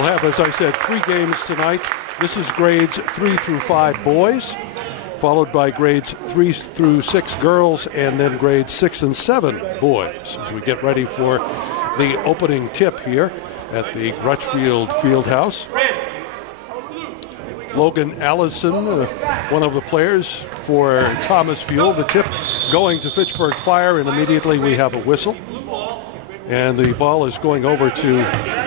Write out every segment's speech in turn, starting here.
We'll have, as I said, 3 games tonight. This is grades 3 through 5 boys, followed by grades 3 through 6 girls, and then grades 6 and 7 boys as we get ready for the opening tip here at the Crutchfield Fieldhouse. Logan Allison, one of the players for Thomasville. The tip going to Fitchburg Fire, and immediately we have a whistle. And the ball is going over to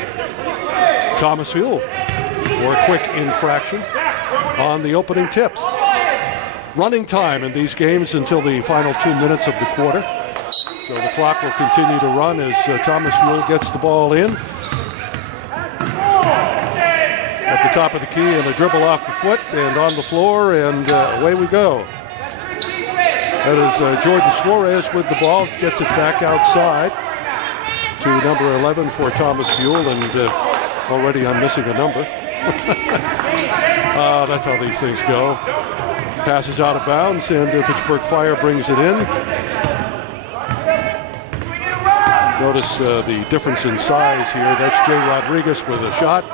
Thomasville for a quick infraction on the opening tip. Running time in these games until the final 2 minutes of the quarter. So the clock will continue to run as Thomasville gets the ball in. At the top of the key, and a dribble off the foot and on the floor, and away we go. That is Jordan Suarez with the ball, gets it back outside to number 11 for Thomasville, and already I'm missing a number. That's how these things go. Passes out of bounds, and Fitchburg Fire brings it in. Notice the difference in size here. That's Jay Rodriguez with a shot,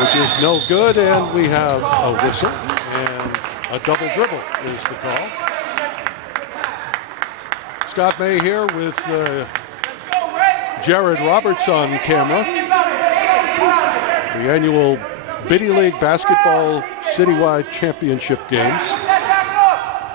which is no good, and we have a whistle, and a double dribble is the call. Scott May here with Jared Roberts on camera. The annual Biddy League Basketball Citywide Championship games.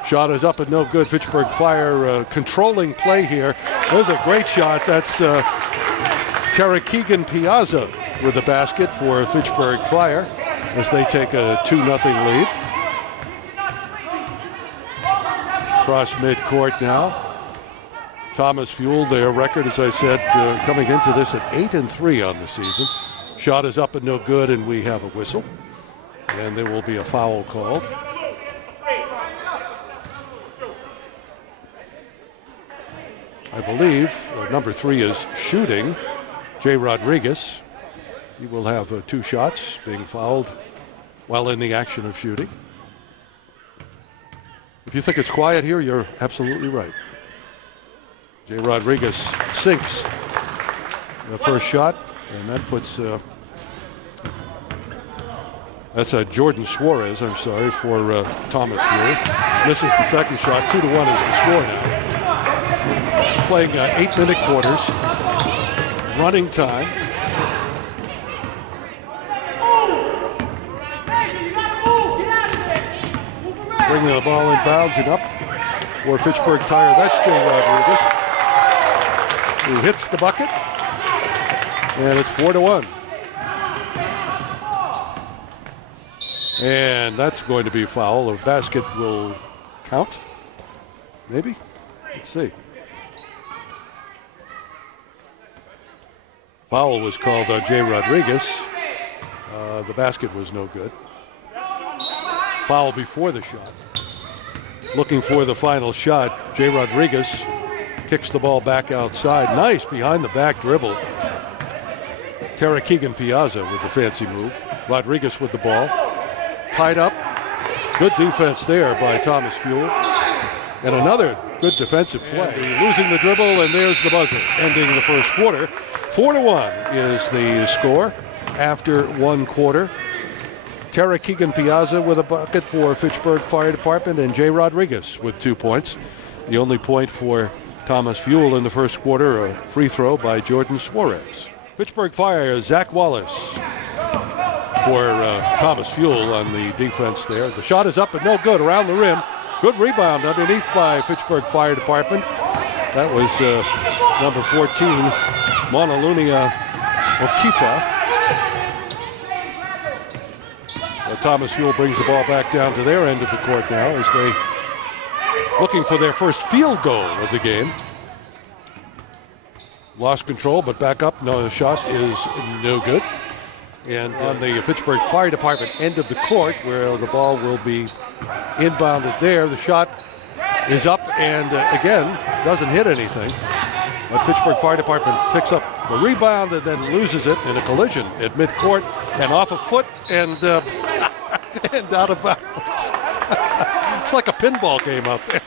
Shot is up and no good. Fitchburg Fire controlling play here. There's a great shot. That's Tara Keegan Piazza with the basket for Fitchburg Fire as they take a 2-0 lead. Across midcourt now. Thomasville, their record, as I said, coming into this at 8-3 on the season. Shot is up and no good, and we have a whistle. And there will be a foul called. I believe number 3 is shooting, Jay Rodriguez. He will have 2 shots being fouled while in the action of shooting. If you think it's quiet here, you're absolutely right. Jay Rodriguez sinks the first shot, and that puts that's Jordan Suarez, I'm sorry, for Thomasville. Misses the second shot. 2-1 is the score now. Playing 8-minute quarters. Running time. Bringing the ball in bounds and up for Fitchburg Tire. That's Jay Rodriguez, who hits the bucket. And it's 4-1. And that's going to be a foul. A basket will count. Maybe? Let's see. Foul was called on Jay Rodriguez. The basket was no good. Foul before the shot. Looking for the final shot. Jay Rodriguez kicks the ball back outside. Nice behind the back dribble. Tara Keegan Piazza with the fancy move. Rodriguez with the ball. Tied up. Good defense there by Thomasville. And another good defensive play. Losing the dribble, and there's the buzzer. Ending the first quarter. 4-1 is the score after one quarter. Tara Keegan Piazza with a bucket for Fitchburg Fire Department, and Jay Rodriguez with 2 points. The only point for Thomasville in the first quarter, a free throw by Jordan Suarez. Fitchburg Fire, Zach Wallace for Thomasville on the defense there. The shot is up and no good around the rim. Good rebound underneath by Fitchburg Fire Department. That was number 14, Monalunia Okifa. Thomasville brings the ball back down to their end of the court now as they looking for their first field goal of the game. Lost control, but back up. No, the shot is no good. And on the Fitchburg Fire Department end of the court, where the ball will be inbounded there, the shot is up and again doesn't hit anything. But Fitchburg Fire Department picks up the rebound and then loses it in a collision at midcourt and off a foot and and out of bounds. It's like a pinball game out there.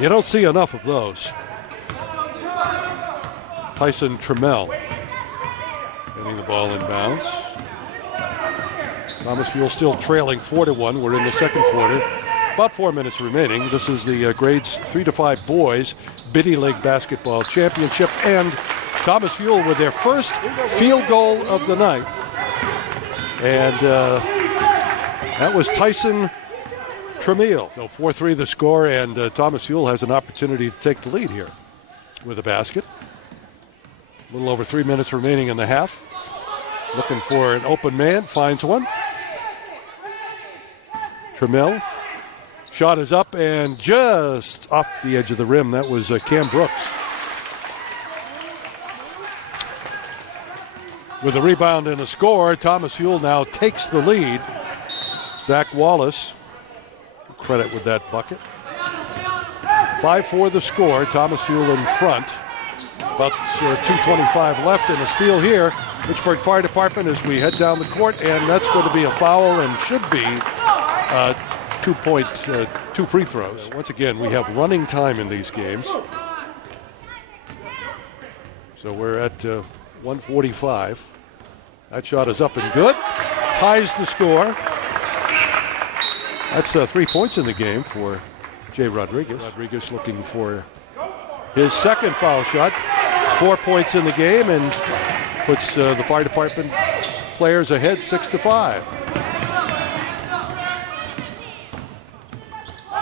You don't see enough of those. Tyson Trammell ball in bounds. Thomas Fuel still trailing 4-1. We're in the second quarter. About 4 minutes remaining. This is the grades 3 to 5 boys Biddy League Basketball Championship, and Thomas Fuel with their first field goal of the night. And that was Tyson Tramiel. So 4-3 the score, and Thomas Fuel has an opportunity to take the lead here with a basket. A little over 3 minutes remaining in the half. Looking for an open man, finds one. Tramiel. Shot is up and just off the edge of the rim. That was Cam Brooks. With a rebound and a score, Thomas Fuel now takes the lead. Zach Wallace, credit with that bucket. 5-4 the score. Thomas Fuel in front. About 2:25 left, and a steal here. Fitchburg Fire Department as we head down the court, and that's going to be a foul and should be 2 free throws. Once again, we have running time in these games. So we're at 1:45. That shot is up and good. Ties the score. That's 3 points in the game for Jay Rodriguez. Rodriguez looking for his second foul shot. 4 points in the game and puts the fire department players ahead 6-5.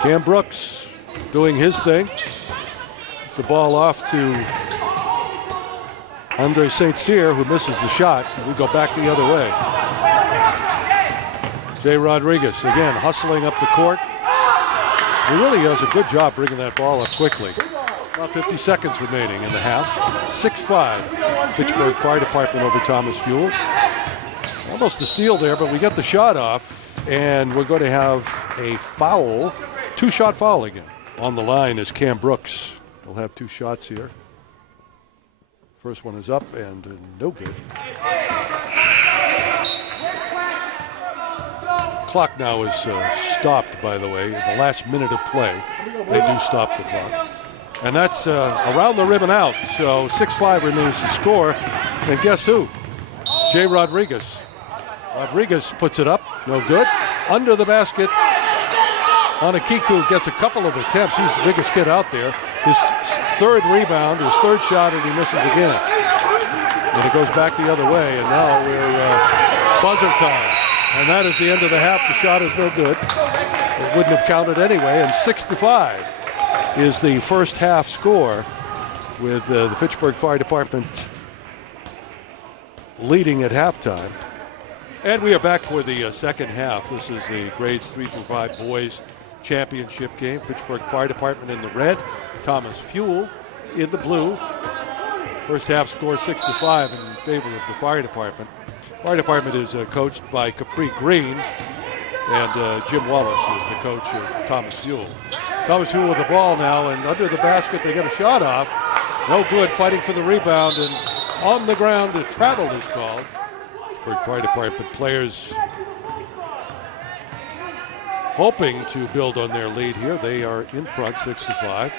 Cam Brooks doing his thing. It's the ball off to Andre St. Cyr, who misses the shot. We go back the other way. Jay Rodriguez again hustling up the court. He really does a good job bringing that ball up quickly. About 50 seconds remaining in the half. 6-5. Fitchburg Fire Department over Thomas Fuel. Almost a steal there, but we get the shot off, and we're going to have a foul. 2-shot foul again. On the line is Cam Brooks. He'll have 2 shots here. First one is up and no good. Clock now is stopped, by the way. In the last minute of play, they do stop the clock. And that's around the rim and out. So 6-5 remains the score. And guess who? Jay Rodriguez. Rodriguez puts it up. No good. Under the basket. Anakiku gets a couple of attempts. He's the biggest kid out there. His third rebound, his third shot, and he misses again. And it goes back the other way. And now we're buzzer time. And that is the end of the half. The shot is no good. It wouldn't have counted anyway. And 6-5 is the first half score, with the Fitchburg Fire Department leading at halftime. And we are back for the second half. This is the grades 3 through 5 boys championship game. Fitchburg Fire Department in the red, Thomas Fuel in the blue. First half score 6-5 in favor of the Fire Department. Fire Department is coached by Capri Green, and Jim Wallace is the coach of Thomas Fuel. Thomas Fuel with the ball now, and under the basket they get a shot off. No good, fighting for the rebound, and on the ground a travel is called. Pittsburgh Fire Department players hoping to build on their lead here. They are in front 6-5.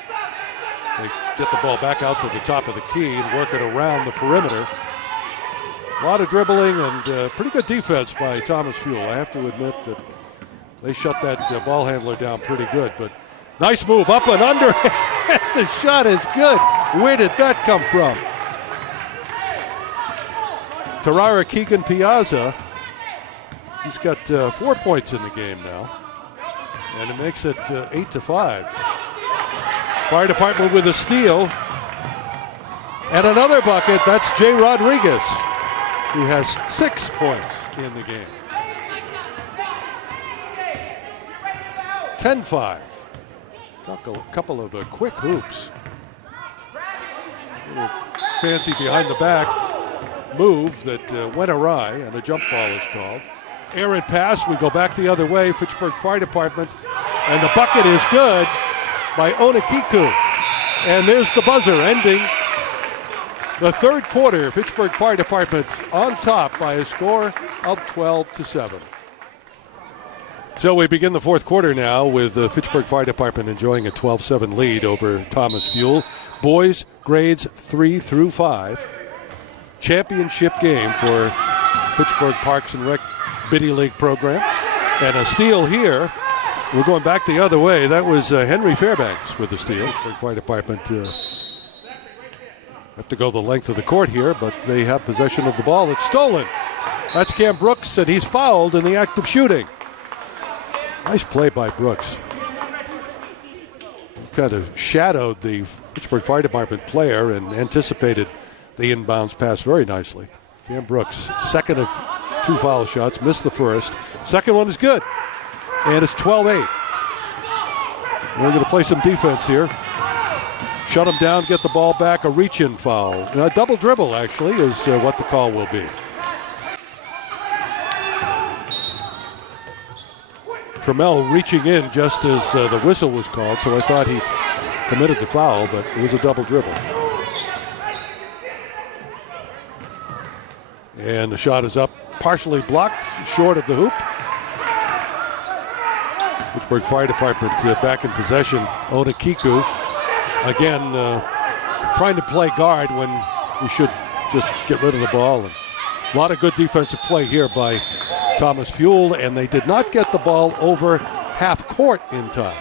They get the ball back out to the top of the key and work it around the perimeter. A lot of dribbling and pretty good defense by Thomas Fuel. I have to admit that they shut that ball handler down pretty good. But nice move up and under. The shot is good. Where did that come from? Tarara Keegan Piazza. He's got 4 points in the game now. And it makes it 8-5. Fire Department with a steal. And another bucket. That's Jay Rodriguez, who has 6 points in the game. 10-5. A couple of quick hoops. A little fancy behind the back move that went awry, and a jump ball is called. Errant pass. We go back the other way. Fitchburg Fire Department. And the bucket is good by Onakiku. And there's the buzzer ending the third quarter. Fitchburg Fire Department on top by a score of 12-7. So we begin the fourth quarter now with the Fitchburg Fire Department enjoying a 12-7 lead over Thomas Fuel. Boys grades 3 through 5. championship game for Pittsburgh Parks and Rec Biddy League program. And a steal here. We're going back the other way. That was Henry Fairbanks with the steal. Pittsburgh Fire Department have to go the length of the court here, but they have possession of the ball. It's stolen. That's Cam Brooks, and he's fouled in the act of shooting. Nice play by Brooks. Kind of shadowed the Pittsburgh Fire Department player and anticipated the inbounds pass very nicely. Cam Brooks, second of 2 foul shots, missed the first. Second one is good. And it's 12-8. We're going to play some defense here. Shut him down, get the ball back, a reach-in foul. A double dribble, actually, is what the call will be. Trammell reaching in just as the whistle was called, so I thought he committed the foul, but it was a double dribble. And the shot is up, partially blocked, short of the hoop. Pittsburgh Fire Department back in possession. Onakiku, again, trying to play guard when you should just get rid of the ball. And a lot of good defensive play here by Thomas Fuel, and they did not get the ball over half court in time.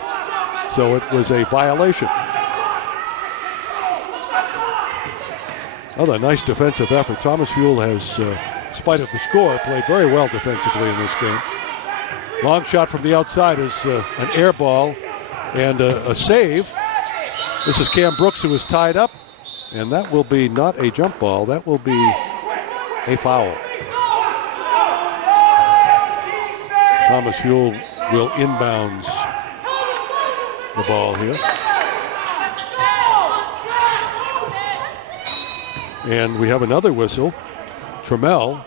So it was a violation. Another nice defensive effort. Thomas Fuel has, in spite of the score, played very well defensively in this game. Long shot from the outside is an air ball and a save. This is Cam Brooks, who is tied up, and that will be not a jump ball. That will be a foul. Thomas Fuel will inbounds the ball here. And we have another whistle. Trammell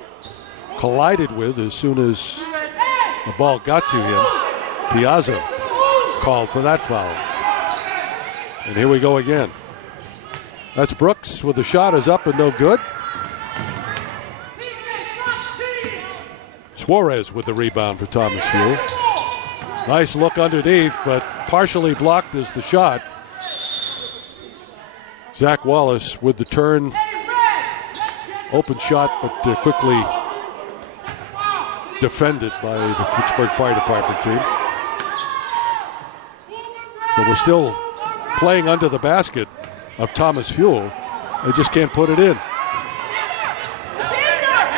collided with as soon as the ball got to him. Piazza called for that foul. And here we go again. That's Brooks with the shot is up and no good. Suarez with the rebound for Thomas Fuel. Nice look underneath, but partially blocked is the shot. Zach Wallace with the turn. Open shot, but quickly defended by the Pittsburgh Fire Department team. So we're still playing under the basket of Thomas Fuel. They just can't put it in.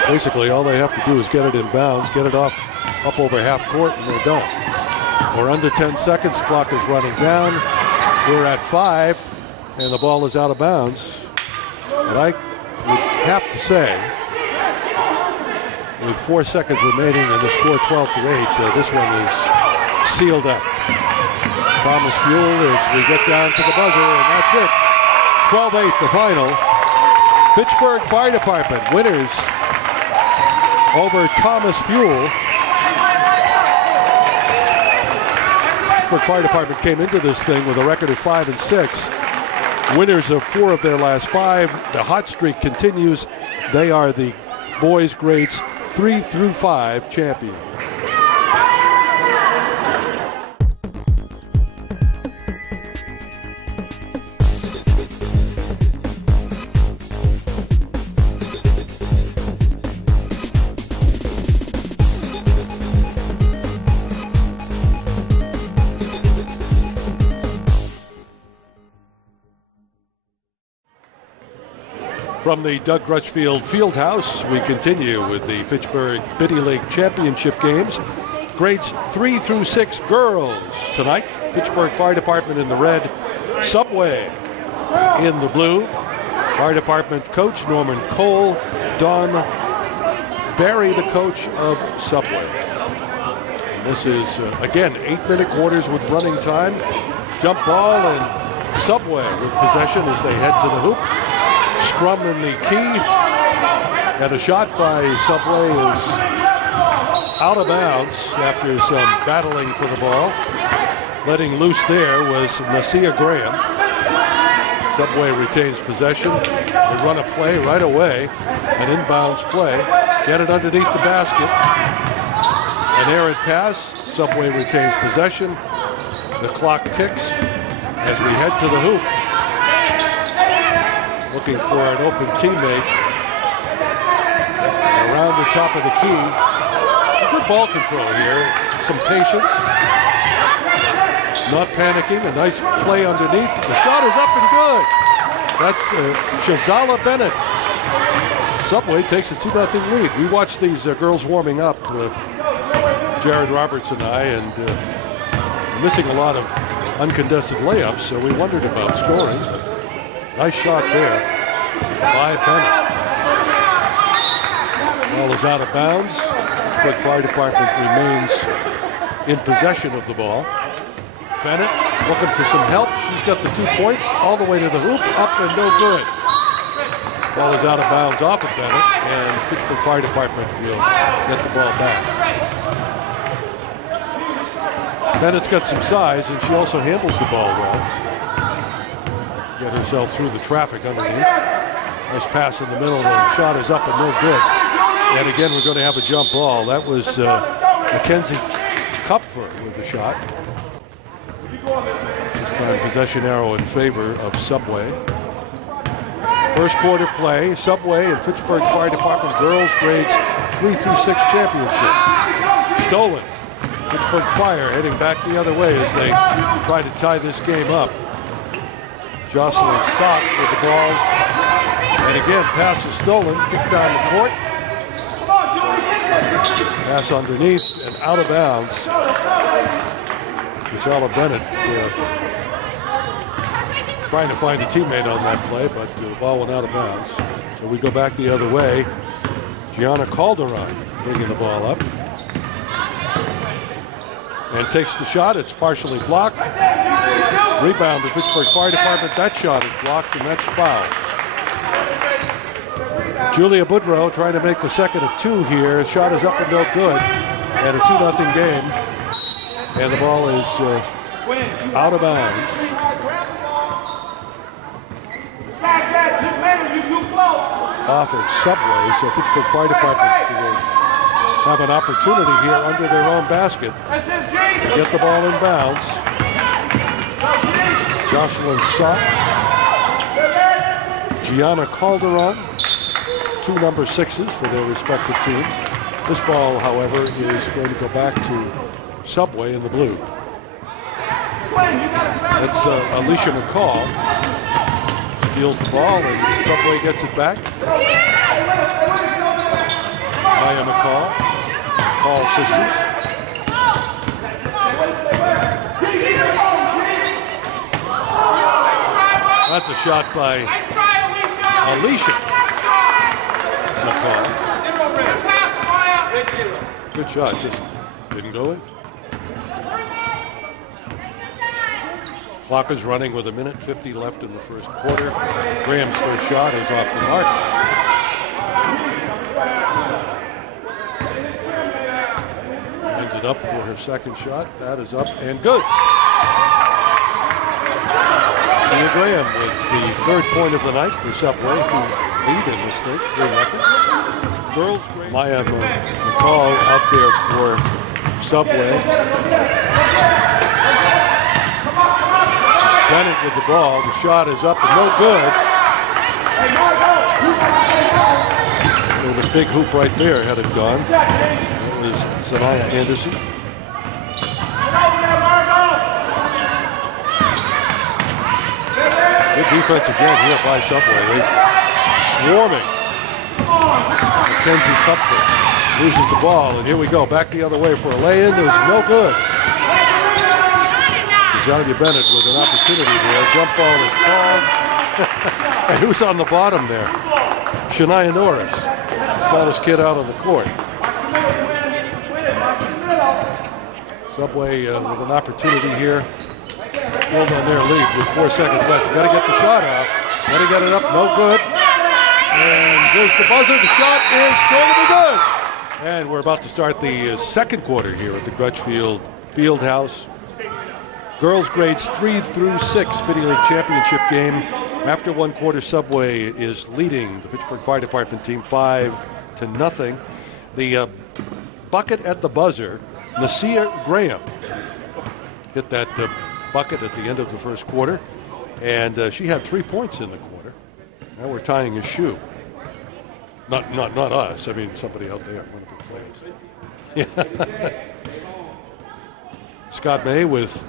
Basically, all they have to do is get it in bounds, get it off up over half court, and they don't. We're under 10 seconds. Clock is running down. We're at 5, and the ball is out of bounds. But I would have to say, with 4 seconds remaining and the score 12-8, this one is sealed up. Thomas Fuel as we get down to the buzzer, and that's it. 12-8 the final. Pittsburgh Fire Department winners over Thomas Fuel. Pittsburgh Fire Department came into this thing with a record of 5-6. Winners of 4 of their last 5. The hot streak continues. They are the boys' grades 3 through 5 champions. From the Doug Crutchfield Fieldhouse, we continue with the Fitchburg Biddy League Championship games. Grades 3 through 6 girls tonight. Pittsburgh Fire Department in the red, Subway in the blue. Fire Department coach Norman Cole, Don Barry, the coach of Subway. And this is, again, 8-minute quarters with running time. Jump ball and Subway with possession as they head to the hoop. Scrum in the key, and a shot by Subway is out of bounds after some battling for the ball. Letting loose there was Nasia Graham. Subway retains possession. They run a play right away, an inbounds play. Get it underneath the basket. An errant pass. Subway retains possession. The clock ticks as we head to the hoop. Looking for an open teammate. around the top of the key. Good ball control here. Some patience. Not panicking. A nice play underneath. The shot is up and good. That's Shazala Bennett. Subway takes a 2-0 lead. We watched these girls warming up, Jared Roberts and I, and missing a lot of uncontested layups, so we wondered about scoring. Nice shot there by Bennett. Ball is out of bounds. Pittsburgh Fire Department remains in possession of the ball. Bennett looking for some help. She's got the 2 points all the way to the hoop, up and no good. Ball is out of bounds off of Bennett, and Pittsburgh Fire Department will get the ball back. Bennett's got some size, and she also handles the ball well. Get herself through the traffic underneath. Nice pass in the middle. The shot is up and no good. And again, we're going to have a jump ball. That was Mackenzie Kupfer with the shot. This time possession arrow in favor of Subway. First quarter play, Subway and Fitchburg Fire Department girls grades 3 through 6 championship. Stolen. Fitchburg Fire heading back the other way as they try to tie this game up. Jocelyn Sock with the ball. And again, pass is stolen, kicked down the court. Pass underneath and out of bounds. Gisela Bennett trying to find a teammate on that play, but the ball went out of bounds. So we go back the other way. Gianna Calderon bringing the ball up. And takes the shot. It's partially blocked. Rebound to Fitchburg Fire Department. That shot is blocked, and that's a foul. Julia Boudreau trying to make the second of 2 here. Shot is up and no good. And a 2-0 game. And the ball is out of bounds. Off of Subway, so Fitchburg Fire Department will have an opportunity here under their own basket to get the ball in bounds. Jocelyn Sock, Gianna Calderon, 2 number 6s for their respective teams. This ball, however, is going to go back to Subway in the blue. That's Alicia McCall. Steals the ball and Subway gets it back. Maya McCall sisters. That's a shot by Alicia McCall. Good shot, just didn't go in. Clock is running with 1:50 left in the first quarter. Graham's first shot is off the mark. Ends it up for her second shot. That is up and good. Sia Graham with the 3rd point of the night for Subway, who lead in this thing, 3-0. Girls, Maya McCall out there for Subway. Bennett with the ball. The shot is up and no good. With a big hoop right there had it gone. That was Zanaya Anderson. Good defense again here by Subway. They're swarming. Mackenzie Kupfer loses the ball, and here we go. Back the other way for a lay-in. There's no good. Zalia Bennett with an opportunity there. Jump ball is called. And who's on the bottom there? Shania Norris, smallest kid out on the court. Subway with an opportunity here. Build on their lead with 4 seconds left. Got to get the shot off. Got to get it up. No good. And goes the buzzer. The shot is going to be good. And we're about to start the second quarter here at the Crutchfield Fieldhouse. Girls grades 3 through 6 Biddy League Championship game. After 1 quarter, Subway is leading the Fitchburg Fire Department team 5-0. The bucket at the buzzer, Nasia Graham hit that bucket at the end of the first quarter, and she had 3 points in the quarter. Now we're tying a shoe. Not us. I mean, somebody out there, one of the players. Yeah. Scott May with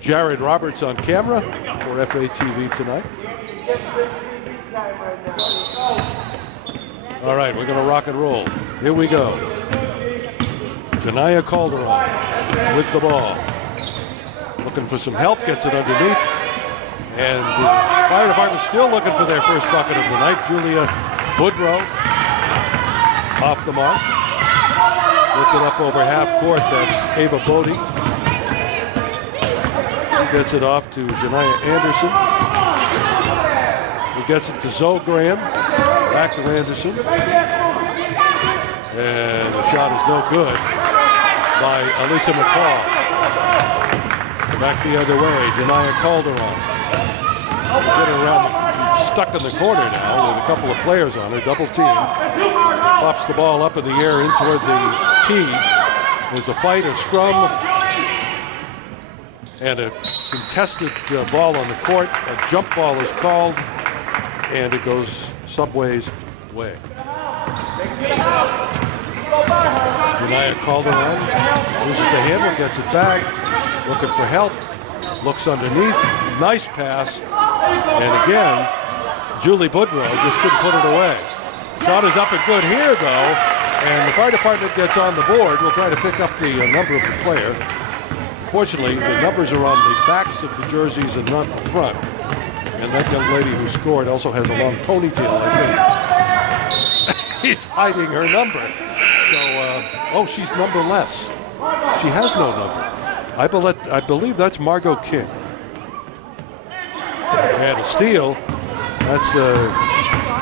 Jared Roberts on camera for FATV tonight. All right, we're going to rock and roll. Here we go. Janiyah Calderon with the ball. Looking for some help, gets it underneath. And the fire department still looking for their first bucket of the night. Julia Boudreau off the mark. Gets it up over half court. That's Ava Bodie. She gets it off to Janiyah Anderson. Who gets it to Zoe Graham. Back to Anderson. And the shot is no good by Alyssa McCall. Back the other way, Janiyah Calderon. Getting around, she's stuck in the corner now with a couple of players on her, double team. Pops the ball up in the air in toward the key. There's a fight, a scrum, and a contested ball on the court. A jump ball is called, and it goes Subway's way. Janiyah Calderon loses the handle, gets it back, looking for help, looks underneath, nice pass, and again, Julie Boudreau just couldn't put it away. Shot is up and good here, though, and the fire department gets on the board. We'll try to pick up the number of the player. Fortunately, the numbers are on the backs of the jerseys and not the front. And that young lady who scored also has a long ponytail, I think. He's hiding her number. So, she's numberless. She has no number. I believe that's Margot King. And a steal. That's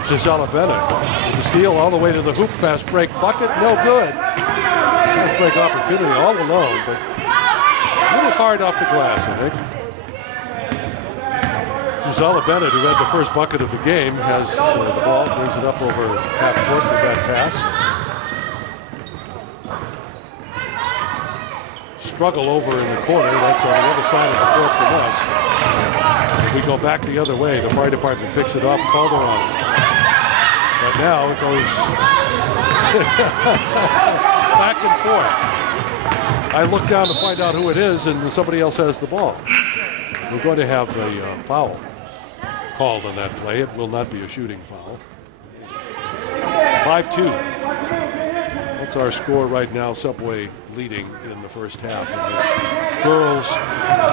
Gisela Bennett. With the steal all the way to the hoop. Fast break bucket. No good. Fast break opportunity all alone. But a little hard off the glass, I think. Gisela Bennett, who had the first bucket of the game, has the ball. Brings it up over half court with that pass. Struggle over in the corner. That's on the other side of the court from us. We go back the other way. The fire department picks it off. Calderon. But now it goes back and forth. I look down to find out who it is, and somebody else has the ball. We're going to have a foul called on that play. It will not be a shooting foul. 5-2. That's our score right now. Subway leading in the first half of this girls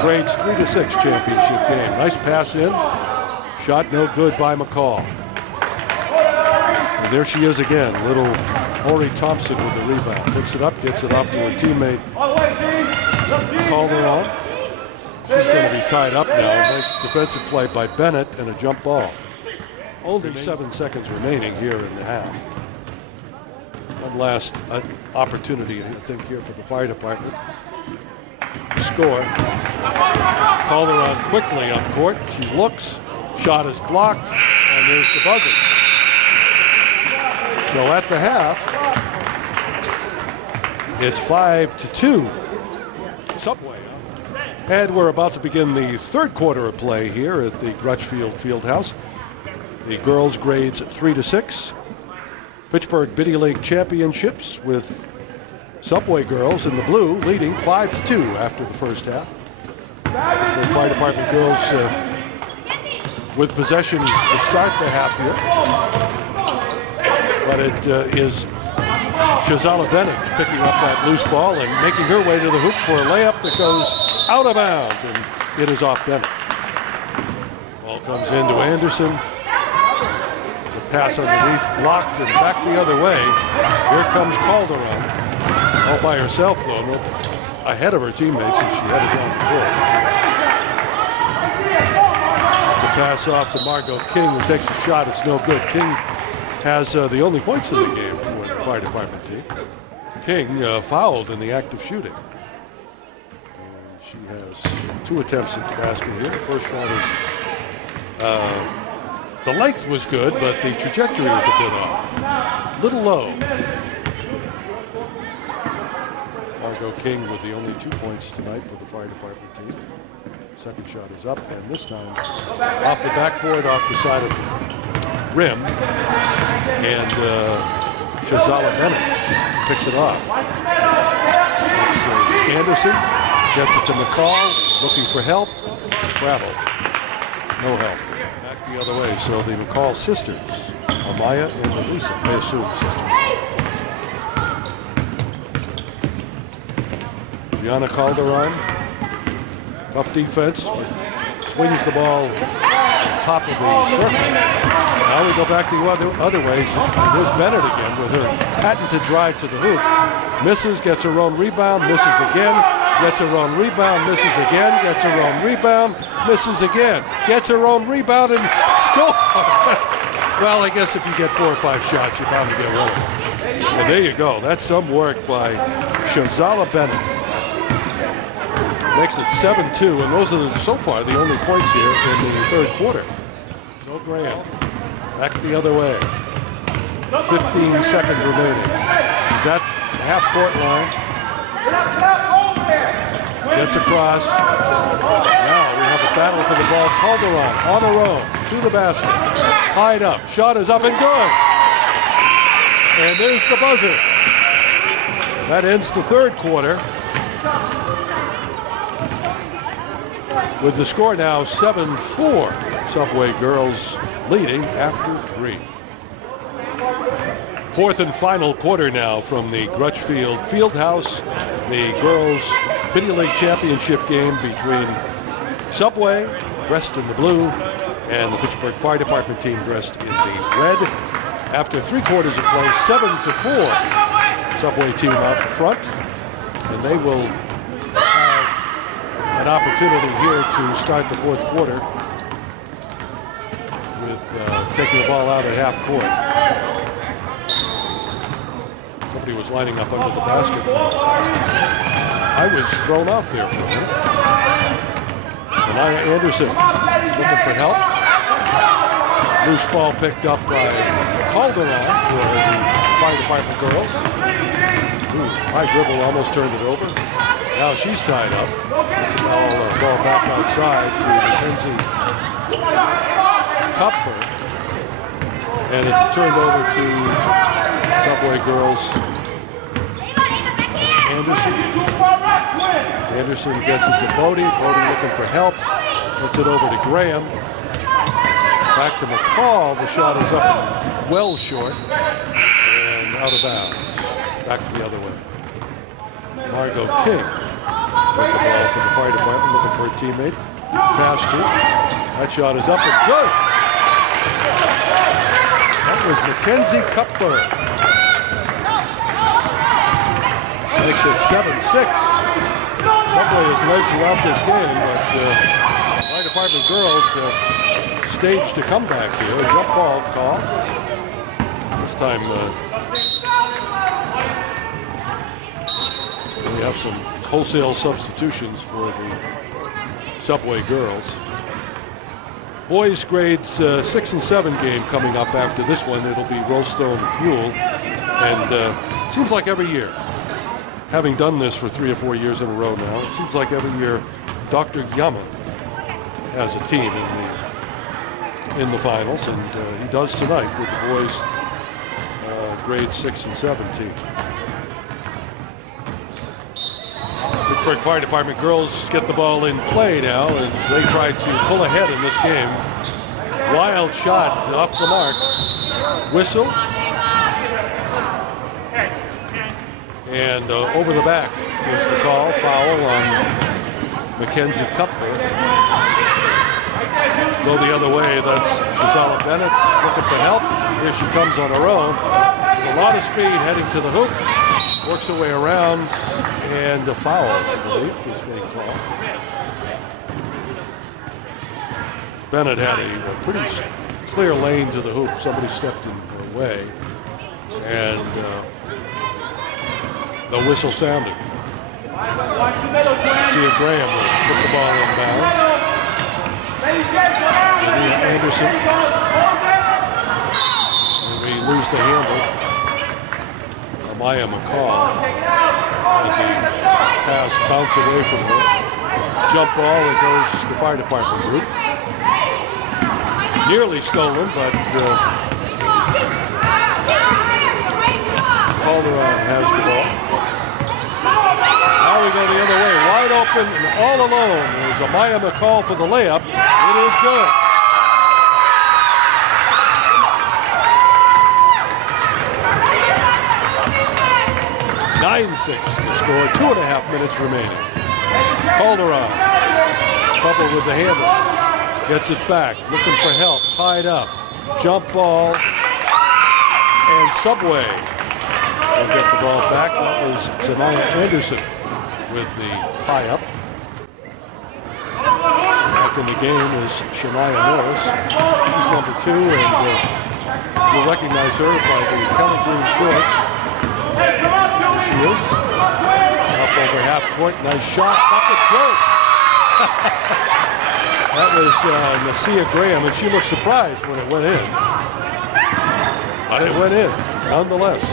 grades 3-6 championship game. Nice pass in. Shot no good by McCall. And there she is again. Little Ori Thompson with the rebound. Picks it up, gets it off to her teammate Calderon. She's going to be tied up now. Nice defensive play by Bennett and a jump ball. Only 7 seconds remaining here in the half. One last opportunity, I think, here for the fire department to score. Calderon quickly up court. She looks. Shot is blocked. And there's the buzzer. So at the half, it's 5-2. Subway. And we're about to begin the third quarter of play here at the Crutchfield Fieldhouse. The girls grades 3-6. Fitchburg Biddy League Championships with Subway girls in the blue leading 5-2 after the first half. Fitchburg Fire Department girls with possession to start the half here. But it is Gisela Bennett picking up that loose ball and making her way to the hoop for a layup that goes out of bounds, and it is off Bennett. Ball comes into Anderson. Pass underneath, blocked, and back the other way. Here comes Calderon. All by herself, though, ahead of her teammates as she headed down the court. It's a pass off to Margot King, who takes a shot. It's no good. King has the only points in the game for the fire department team. King fouled in the act of shooting. And she has 2 attempts at the basket here. The first shot is... the length was good, but the trajectory was a bit off. Little low. Margot King with the only 2 points tonight for the fire department team. Second shot is up, and this time off the backboard, off the side of the rim, and Shazala Bennett picks it off. It's Anderson gets it to McCall, looking for help. Travel. No help. Back the other way. So the McCall sisters, Amaya and Elisa, I assume sisters. Gianna Calderon, tough defense, swings the ball top of the circle. Now we go back the other way. There's Bennett again with her patented drive to the hoop. Misses, gets her own rebound, misses again, gets her own rebound, misses again, gets her own rebound, misses again, gets her own rebound, and scores. Well, I guess if you get 4 or 5 shots, you're bound to get one of them. And there you go. That's some work by Shazala Bennett. Makes it 7-2, and those are so far the only points here in the third quarter. So Graham, back the other way. 15 seconds remaining. She's at the half-court line. Gets across. Now we have a battle for the ball. Calderon on her own to the basket. Tied up. Shot is up and good. And there's the buzzer. That ends the third quarter. With the score now 7-4. Subway girls leading after 3. Fourth and final quarter now from the Grutchfield Fieldhouse. The girls' Biddy League Championship game between Subway, dressed in the blue, and the Pittsburgh Fire Department team dressed in the red. After 3 quarters of play, 7-4. Subway team out in front, and they will have an opportunity here to start the fourth quarter with taking the ball out at half court. Somebody was lining up under the basket. I was thrown off there for a minute. Anaya Anderson looking for help. Loose ball picked up by Calderon for the Fire Department girls. Ooh, high dribble almost turned it over. Now she's tied up. It's the ball back outside to Mackenzie Kupfer. And it's turned over to Subway girls. That's Anderson. Anderson gets it to Bodie. Bodie looking for help. Gets it over to Graham. Back to McCall. The shot is up well short and out of bounds. Back the other way. Margot King with the ball for the Fire Department, looking for a teammate. Pass to. That shot is up and good. That was Mackenzie Kupfer. Makes it 7-6. Subway has led throughout this game, but Fire Department girls have staged a comeback here. A jump ball call. This time we have some wholesale substitutions for the Subway girls. Boys grades 6 and 7 game coming up after this one. It'll be Rollstone Fuel. And seems like every year, having done this for 3 or 4 years in a row now, it seems like every year Dr. Yaman has a team in the finals, and he does tonight with the boys grade 6 and 7 team. Pittsburgh Fire Department girls get the ball in play now as they try to pull ahead in this game. Wild shot off the mark. Whistle. And over the back is the call. Foul on Mackenzie Kupfer. Go the other way. That's Shazala Bennett looking for help. Here she comes on her own. With a lot of speed heading to the hoop. Works her way around. And a foul, I believe, was being called. Bennett had a pretty clear lane to the hoop. Somebody stepped in her way. And the whistle sounded. Sia Graham will put the ball in bounds. Anderson. And we lose the handle. Amaya McCall. The pass bounce away from her. Jump ball, and goes to the Fire Department group. nearly stolen, but Calderon has the ball. Now we go the other way. Wide open and all alone is Amaya McCall for the layup. It is good. (9-6) the score. 2.5 minutes remaining. Calderon, trouble with the handle. Gets it back, looking for help, tied up. Jump ball, and Subway will get the ball back. That was Zanaya Anderson with the tie-up. Back in the game is Shania Norris. She's number 2, and you'll recognize her by the Kelly Green shorts. There she is. Up over half court, nice shot, bucket, good. That was Nasia Graham, and she looked surprised when it went in. But it went in, nonetheless.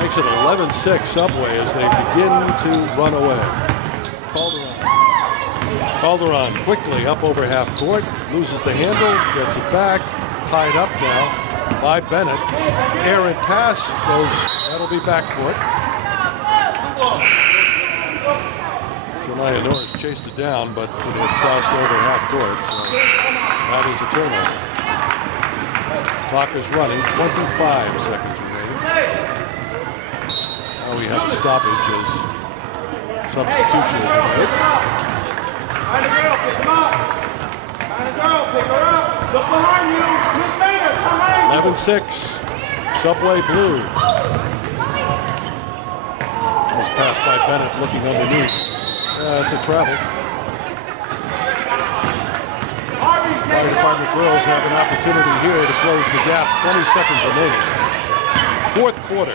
Makes it 11-6 Subway as they begin to run away. Calderon quickly up over half court, loses the handle, gets it back, tied up now by Bennett. Errant pass goes, that'll be backcourt. Shania Norris chased it down, but it had crossed over half court, so that is a turnover. Clock is running, 25 seconds remaining. Now we have a stoppage as substitutions are made. 11-6, Subway Blue. Was passed by Bennett looking underneath. It's a travel. Fire Department girls have an opportunity here to close the gap. 20 seconds remaining. Fourth quarter.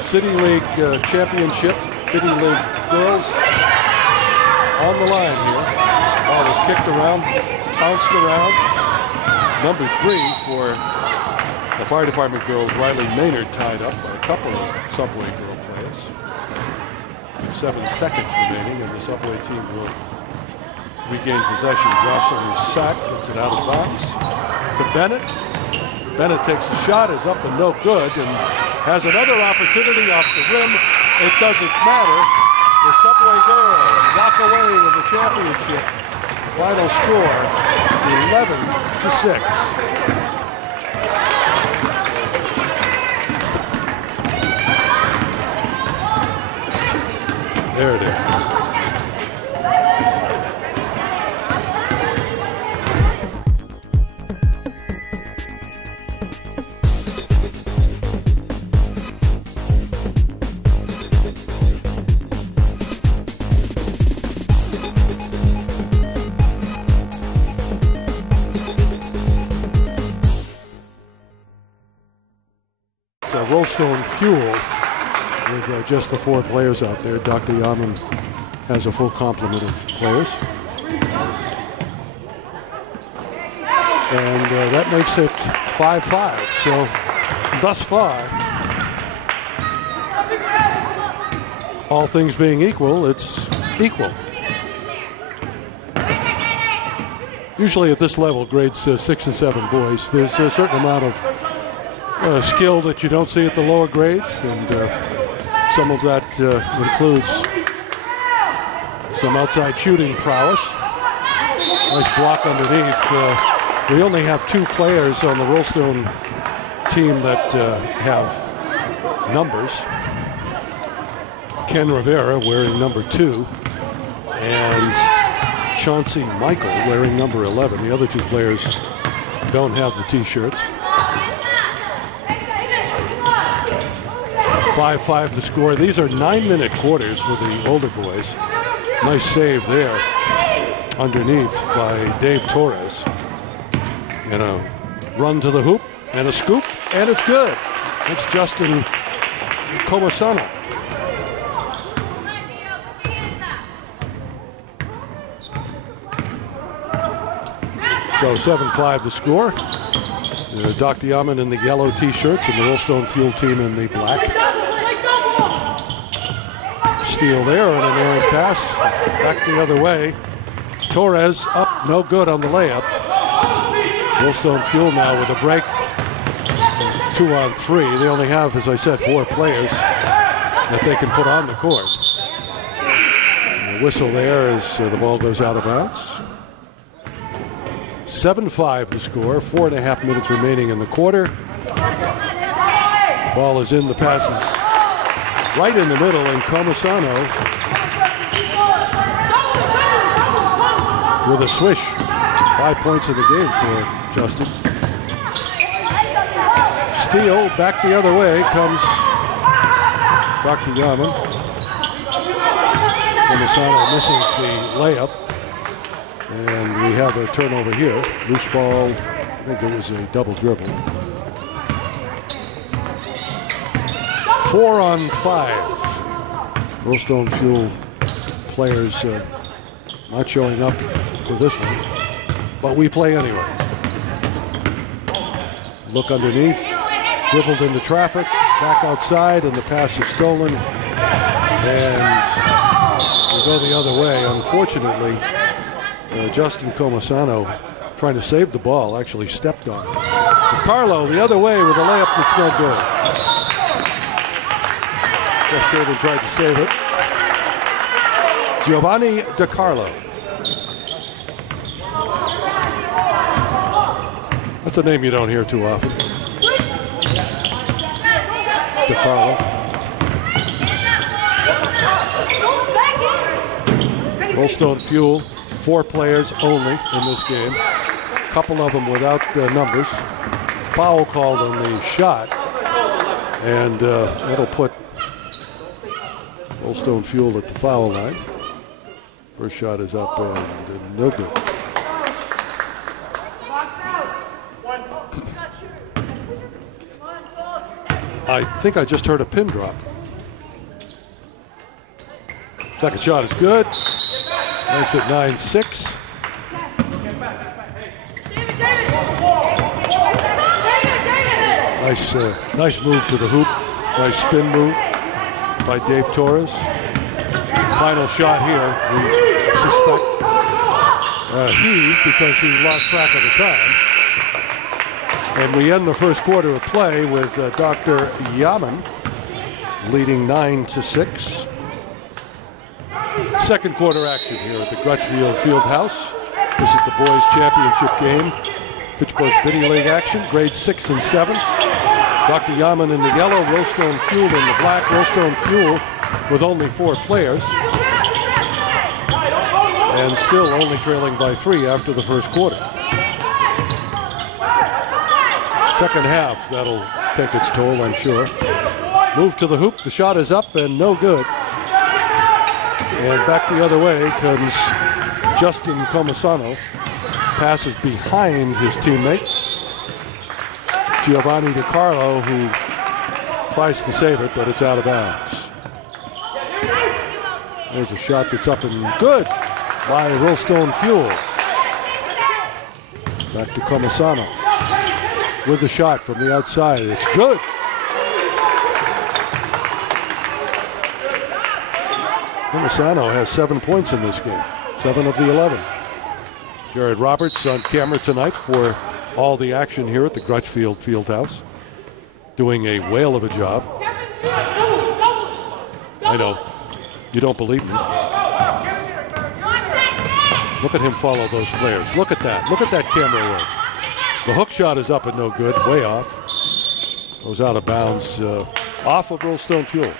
City League Championship. Biddy League girls on the line here. Ball is kicked around, bounced around. Number 3 for the Fire Department girls. Riley Maynard tied up by a couple of Subway girl players. 7 seconds remaining, and the Subway team will regain possession. Jocelyn Sack gets it out of bounds to Bennett. Bennett takes a shot, is up and no good, and has another opportunity off the rim. It doesn't matter. The Subway girls walk away with the championship. Final score, 11-6. There it is. It's a Rollstone Fuel. With just the 4 players out there. Dr. Yaman has a full complement of players. And that makes it 5-5. So thus far, all things being equal, it's equal. Usually at this level, grades 6 and 7 boys, there's a certain amount of skill that you don't see at the lower grades, and some of that includes some outside shooting prowess. Nice block underneath. We only have 2 players on the Rollstone team that have numbers. Ken Rivera wearing number 2 and Chauncey Michael wearing number 11. The other 2 players don't have the T-shirts. 5-5 the score. These are 9-minute quarters for the older boys. Nice save there underneath by Dave Torres. And a run to the hoop and a scoop, and it's good. It's Justin Komasana. So 7-5 the score. Dr. Yaman in the yellow T-shirts and the Rollstone Fuel team in the black. Steal there on an errant pass. Back the other way. Torres up, no good on the layup. Rollstone Fuel now with a break. 2 on 3. They only have, as I said, 4 players that they can put on the court. And the whistle there as the ball goes out of bounds. 7-5 the score. 4.5 minutes remaining in the quarter. Ball is in. The pass is right in the middle, and Comisano with a swish. 5 points in the game for Justin. Steal back the other way comes Dr. Yaman. Comisano misses the layup. And we have a turnover here. Loose ball. I think it was a double dribble. 4 on 5. Rollstone Fuel players not showing up for this one. But we play anyway. Look underneath. Dribbled into traffic. Back outside, and the pass is stolen. And we go the other way. Unfortunately, Justin Comisano, trying to save the ball, actually stepped on it. DiCarlo the other way with a layup that's no good. Jeff Caden tried to save it. Giovanni DiCarlo. That's a name you don't hear too often. DiCarlo. Rollstone Fuel, 4 players only in this game. A couple of them without numbers. Foul called on the shot. And that'll put Rollstone Fuel at the foul line. First shot is up and no good. I think I just heard a pin drop. Second shot is good. Makes it 9-6. Nice move to the hoop. Nice spin move by Dave Torres. Final shot here, we suspect heaved because he lost track of the time. And we end the first quarter of play with Dr. Yaman leading 9-6. Second quarter action here at the Crutchfield Fieldhouse. This is the boys' championship game. Fitchburg Biddy League action, grades 6 and 7. Dr. Yaman in the yellow, Rollstone Fuel in the black. Rollstone Fuel with only 4 players. And still only trailing by 3 after the first quarter. Second half, that'll take its toll, I'm sure. Move to the hoop, the shot is up and no good. And back the other way comes Justin Comisano. Passes behind his teammate, Giovanni DiCarlo, who tries to save it, but it's out of bounds. There's a shot that's up and good by Rollstone Fuel. Back to Comisano with the shot from the outside. It's good. Comisano has 7 points in this game, 7 of the 11. Jared Roberts on camera tonight for all the action here at the Crutchfield Fieldhouse, doing a whale of a job. I know, you don't believe me. Look at him follow those players. Look at that. Look at that camera work. The hook shot is up and no good, way off. Goes out of bounds, off of Rollstone Fuel.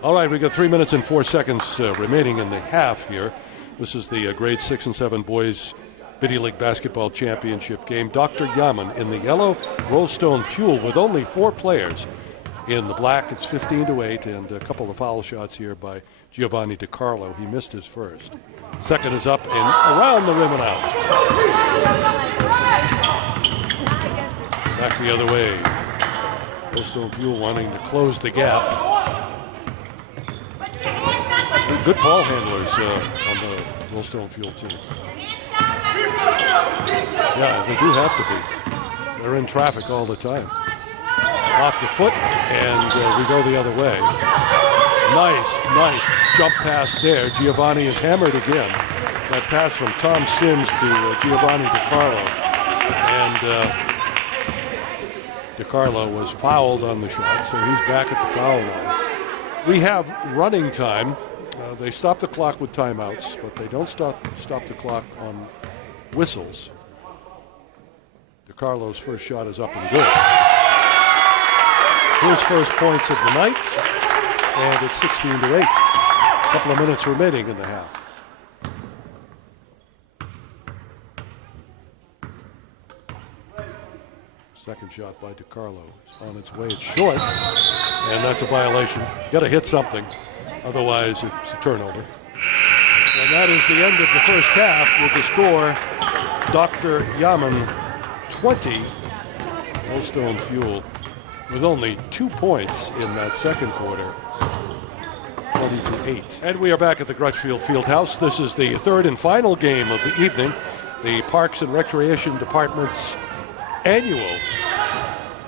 All right, we got 3 minutes and 4 seconds remaining in the half here. This is the grade 6 and 7 boys Biddy League basketball championship game. Dr. Yaman in the yellow, Rollstone Fuel with only 4 players in the black. It's 15-8, and a couple of foul shots here by Giovanni DiCarlo. He missed his first. Second is up and around the rim and out. Back the other way. Rollstone Fuel wanting to close the gap. Good ball handlers on the Rollstone Fuel team. Yeah, they do have to be. They're in traffic all the time. Off the foot, and we go the other way. Nice jump pass there. Giovanni is hammered again. That pass from Tom Sims to Giovanni DiCarlo. And DiCarlo was fouled on the shot, so he's back at the foul line. We have running time. They stop the clock with timeouts, but they don't stop the clock on whistles. DiCarlo's first shot is up and good. His first points of the night, and it's 16-8. A couple of minutes remaining in the half. Second shot by DiCarlo is on its way. It's short, and that's a violation. Got to hit something, otherwise it's a turnover. And that is the end of the first half with the score: Dr. Yaman 20, Millstone Fuel with only 2 points in that second quarter. 20-8. And we are back at the Crutchfield Fieldhouse. This is the third and final game of the evening. The Parks and Recreation Department's annual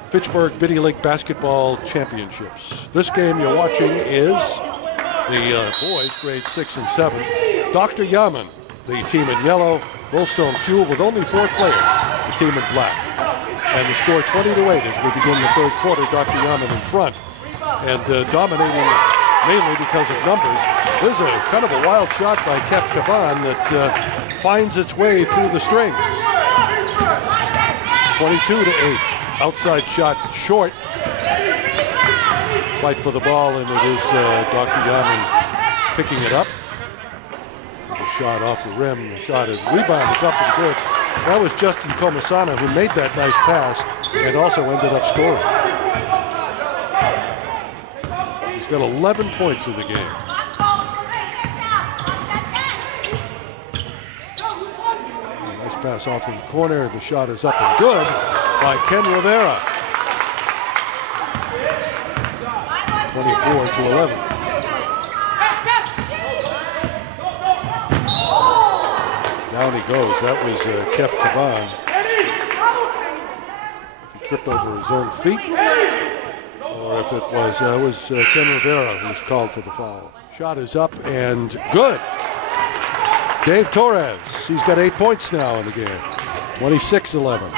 Fitchburg Biddy Lake Basketball Championships. This game you're watching is the boys, grades 6 and 7. Dr. Yaman, the team in yellow. Millstone Fuel with only 4 players, the team in black. And the score 20-8 as we begin the third quarter. Dr. Yaman in front and dominating mainly because of numbers. There's a kind of a wild shot by Kef Kaban that finds its way through the strings. 22-8. Outside shot short. Fight for the ball, and it is Dr. Yaman picking it up. The shot off the rim. The shot is rebound is up and good. That was Justin Comasana who made that nice pass and also ended up scoring. He's got 11 points in the game. Nice pass off in the corner. The shot is up and good by Ken Rivera. 24-11. Down he goes. That was Kef Kaban. If he tripped over his own feet, or if it was Ken Rivera who was called for the foul. Shot is up and good. Dave Torres. He's got 8 points now in the game. 26-11.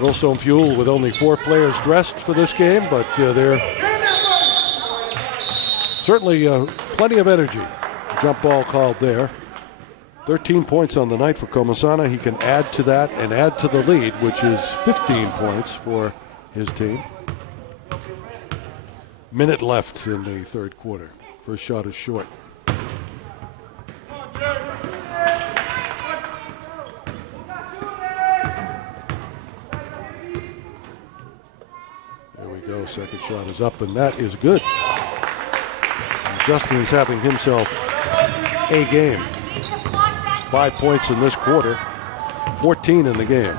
Millstone Fuel with only 4 players dressed for this game, but they're certainly plenty of energy. Jump ball called there. 13 points on the night for Comasana. He can add to that and add to the lead, which is 15 points for his team. Minute left in the third quarter. First shot is short. There we go. Second shot is up, and that is good. Justin is having himself a game. 5 points in this quarter, 14 in the game.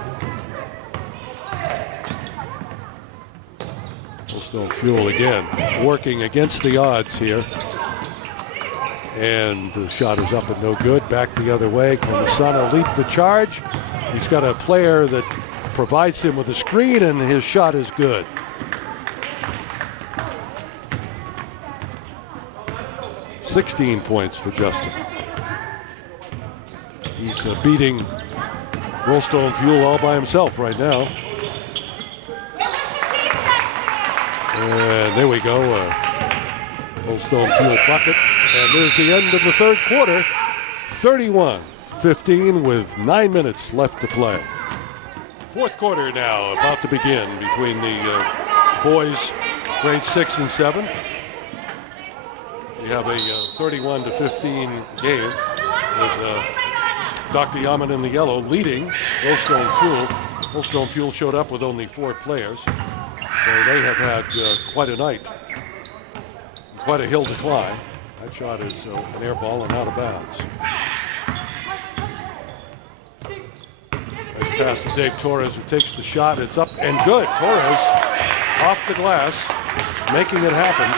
Millstone Fuel again, working against the odds here. And the shot is up and no good. Back the other way. Comasana lead the charge. He's got a player that provides him with a screen, and his shot is good. $16 points for Justin. He's beating Millstone Fuel all by himself right now. And there we go. Millstone Fuel bucket. And there's the end of the third quarter. 31-15 with 9 minutes left to play. Fourth quarter now about to begin between the boys, grades 6 and 7. We have a 31-15 game with Dr. Yaman in the yellow leading Millstone Fuel. Millstone Fuel showed up with only 4 players, so they have had quite a night, quite a hill to climb. That shot is an air ball and out of bounds. Nice pass to Dave Torres, who takes the shot. It's up and good. Torres off the glass, making it happen.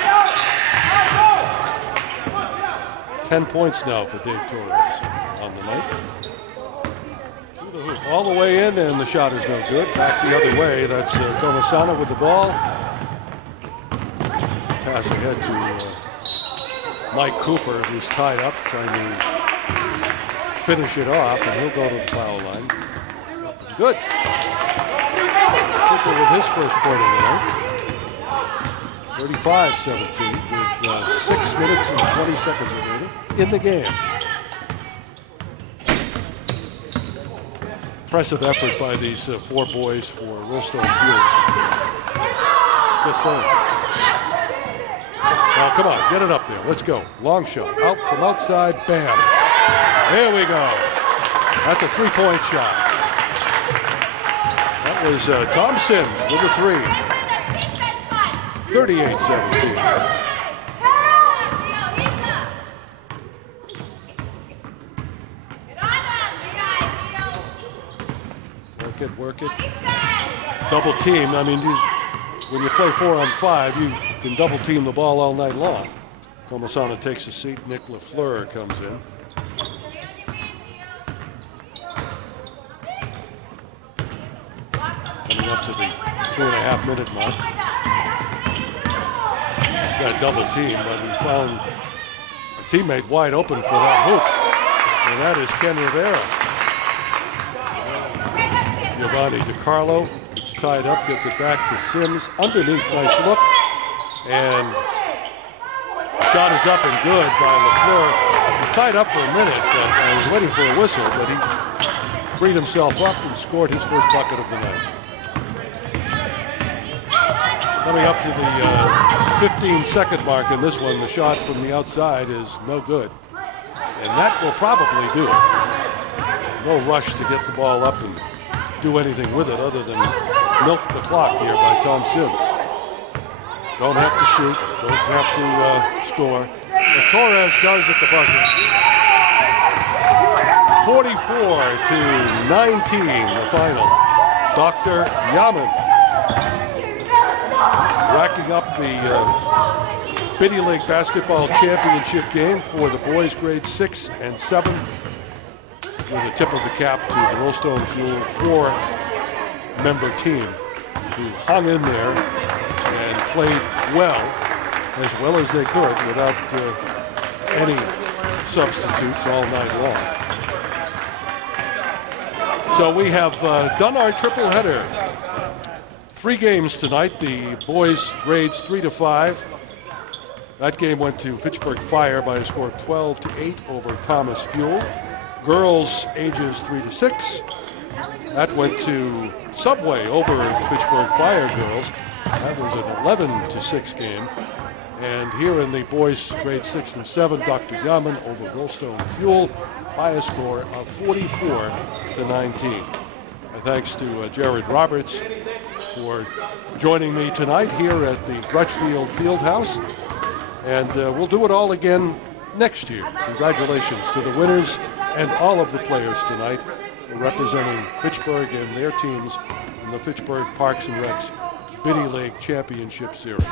10 points now for Dave Torres on the night. To the hoop, all the way in, and the shot is no good. Back the other way. That's Comasana with the ball. Pass ahead to Mike Cooper, who's tied up, trying to finish it off, and he'll go to the foul line. Good. Cooper with his first point of the night. 35-17 with 6 minutes and 20 seconds remaining in the game. Impressive effort by these 4 boys for Willstone Fuel. Just saying. Now, come on, get it up there. Let's go. Long shot. Out from outside. Bam. There we go. That's a 3-point shot. That was Tom Sims with a 3. 38-17. Work it. Double team. I mean, when you play 4-on-5, you can double team the ball all night long. Tomasana takes a seat. Nick LaFleur comes in. Coming up to the 2.5-minute mark. It's that double team, but he found a teammate wide open for that hoop. And that is Ken Rivera. Giovanni DiCarlo, it's tied up, gets it back to Sims. Underneath, nice look. And shot is up and good by LaFleur. He's tied up for a minute, but I was waiting for a whistle, but he freed himself up and scored his first bucket of the night. Coming up to the 15-second mark in this one, the shot from the outside is no good. And that will probably do it. No rush to get the ball up and do anything with it other than milk the clock here by Tom Sims. Don't have to shoot, don't have to score. But Torres does at the bucket. 44-19, the final. Dr. Yaman racking up the Biddy League Basketball Championship game for the boys grades 6 and 7. With a tip of the cap to the Willstone Fuel 4-member team who hung in there and played well as they could without any substitutes all night long. So we have done our triple header. 3 games tonight. The boys grades 3 to 5. That game went to Fitchburg Fire by a score of 12-8 over Thomas Fuel. Girls ages 3 to 6. That went to Subway over Fitchburg Fire girls. That was an 11-6 game. And here in the boys grade 6 and 7, Dr. Yaman over Willstone Fuel by a score of 44-19. My thanks to Jared Roberts for joining me tonight here at the Crutchfield Fieldhouse. And we'll do it all again next year. Congratulations to the winners and all of the players tonight representing Fitchburg and their teams in the Fitchburg Parks and Recs Biddy League Championship Series.